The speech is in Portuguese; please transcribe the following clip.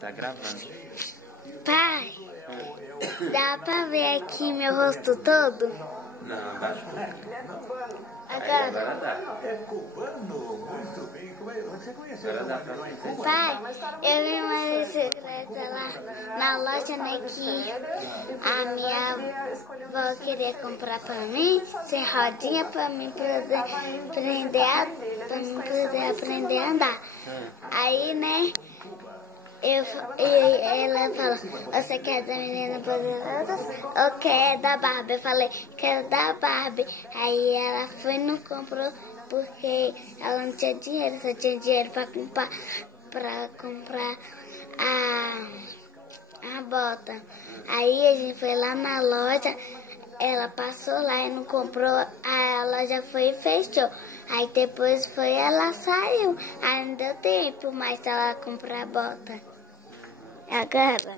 Tá gravando. Pai, dá pra ver aqui meu rosto todo? Não, dá tudo. Agora dá. Agora dá pra ver. pai, eu vi uma bicicleta lá na loja, né, que a minha avó queria comprar pra mim, sem rodinha, pra mim poder aprender a andar. Aí, né, ela falou, você quer da Menina Poderosa ou quer da Barbie? Eu falei, quero da Barbie. Aí ela foi e não comprou porque ela não tinha dinheiro, só tinha dinheiro para comprar a bota. Aí a gente foi lá na loja, ela passou lá e não comprou, a loja foi e fechou. Aí depois ela saiu, aí não deu tempo mais ela comprar a bota. Agora.